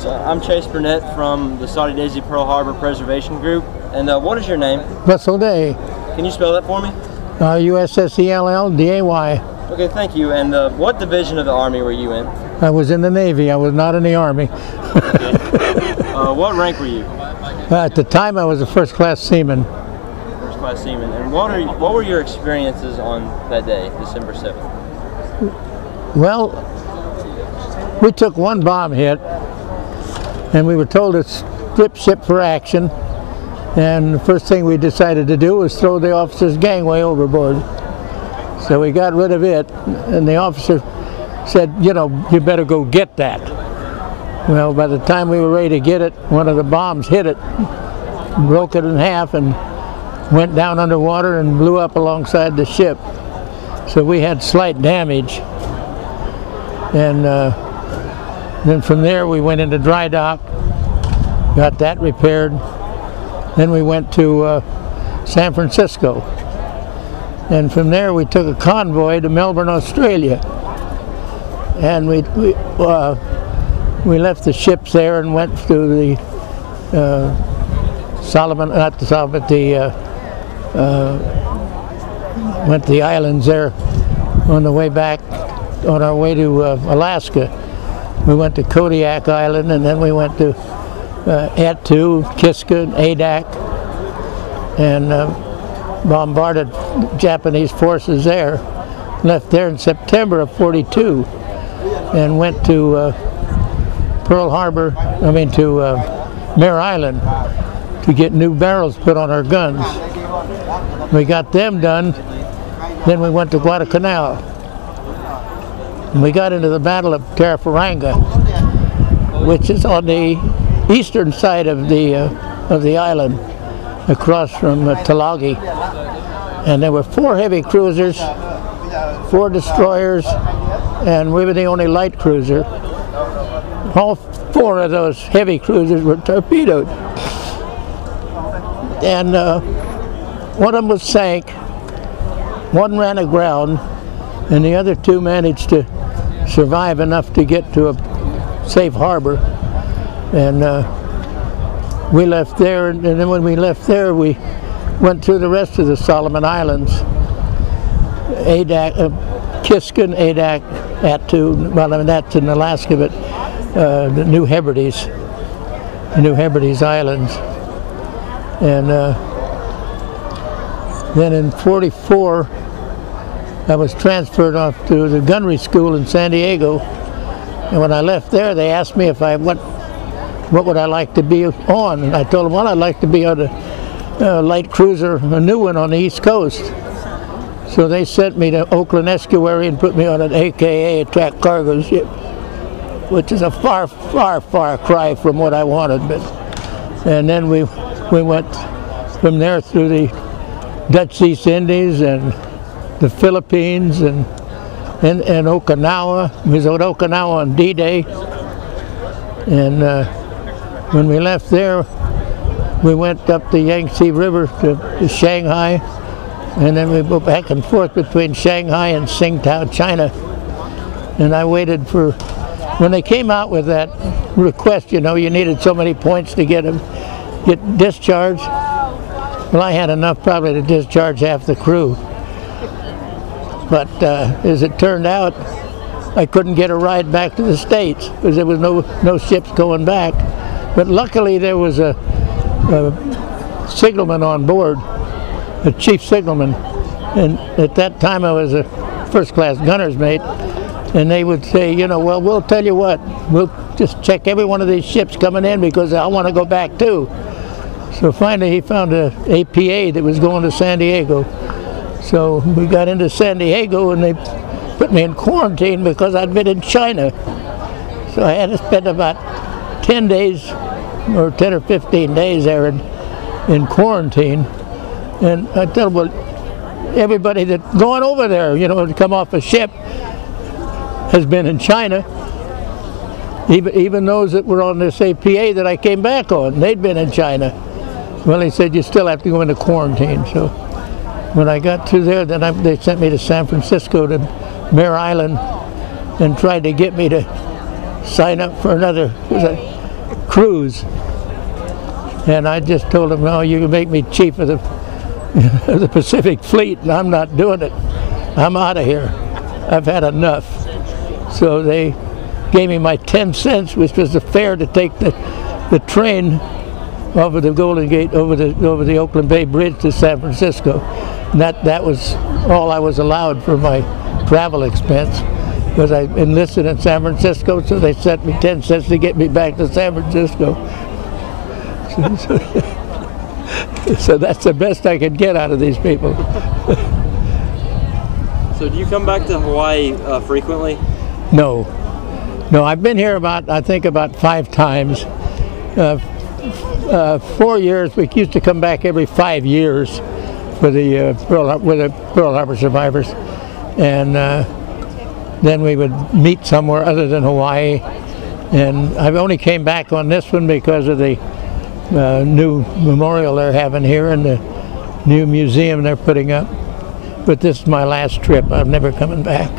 So I'm Chase Burnett from the Soddy Daisy Pearl Harbor Preservation Group. And what is your name? Ussel Day. Can you spell that for me? Ussell-Day. Okay, thank you. And what division of the Army were you in? I was in the Navy. I was not in the Army. Okay. What rank were you? At the time, I was a first-class seaman. First-class seaman. And what were your experiences on that day, December 7th? Well, we took one bomb hit, and we were told to strip ship for action. And the first thing we decided to do was throw the officer's gangway overboard. So we got rid of it, and the officer said, you know, you better go get that. Well, by the time we were ready to get it, one of the bombs hit it, broke it in half, and went down underwater and blew up alongside the ship. So we had slight damage. And then from there we went into dry dock, got that repaired. Then we went to San Francisco. And from there we took a convoy to Melbourne, Australia. And we left the ships there and went to the went to the islands there on the way back, on our way to Alaska. We went to Kodiak Island, and then we went to Attu, Kiska, Adak, and bombarded Japanese forces there. Left there in September of '42, and went to to Mare Island to get new barrels put on our guns. We got them done, then we went to Guadalcanal. And we got into the Battle of Tarafaranga, which is on the eastern side of the island, across from Tulagi. And there were 4 heavy cruisers, 4 destroyers, and we were the only light cruiser. All 4 of those heavy cruisers were torpedoed. And one of them was sank, one ran aground, and the other 2 managed to survive enough to get to a safe harbor. And we left there, and then when we left there, we went through the rest of the Solomon Islands. Adak, Kiskan, Adak, Attu, well, I mean, that's in Alaska, but the New Hebrides Islands. And then in '44, I was transferred off to the gunnery school in San Diego. And when I left there, they asked me if what would I like to be on? And I told them, well, I'd like to be on a light cruiser, a new one on the East Coast. So they sent me to Oakland Estuary and put me on an AKA, a track cargo ship, which is a far, far, far cry from what I wanted. And then we went from there through the Dutch East Indies and the Philippines and Okinawa. We was at Okinawa on D-Day. And when we left there, we went up the Yangtze River to Shanghai, and then we went back and forth between Shanghai and Tsingtao, China. And I waited for, when they came out with that request, you know, you needed so many points to get discharged. Well, I had enough probably to discharge half the crew. But as it turned out, I couldn't get a ride back to the States because there was no ships going back. But luckily there was a signalman on board, a chief signalman. And at that time I was a first-class gunner's mate. And they would say, you know, well, we'll tell you what, we'll just check every one of these ships coming in because I want to go back too. So finally he found an APA that was going to San Diego. So we got into San Diego and they put me in quarantine because I'd been in China. So I had to spend about 10 days or 10 or 15 days there in quarantine. And I tell them, well, everybody that's going over there, you know, to come off a ship has been in China. Even those that were on this APA that I came back on, they'd been in China. Well, he said, you still have to go into quarantine. So when I got to there, then they sent me to San Francisco to Mare Island and tried to get me to sign up for another. cruise. And I just told them, no, you can make me chief of the, of the Pacific Fleet, and I'm not doing it. I'm out of here. I've had enough. So they gave me my 10 cents, which was the fare to take the train over the Golden Gate, over the Oakland Bay Bridge to San Francisco. And that was all I was allowed for my travel expense, because I enlisted in San Francisco, so they sent me 10 cents to get me back to San Francisco. So that's the best I could get out of these people. So do you come back to Hawaii frequently? No. No, I've been here I think about 5 times. 4 years, we used to come back every 5 years for the Pearl Harbor survivors. And then we would meet somewhere other than Hawaii. And I've only came back on this one because of the new memorial they're having here and the new museum they're putting up. But this is my last trip. I'm never coming back.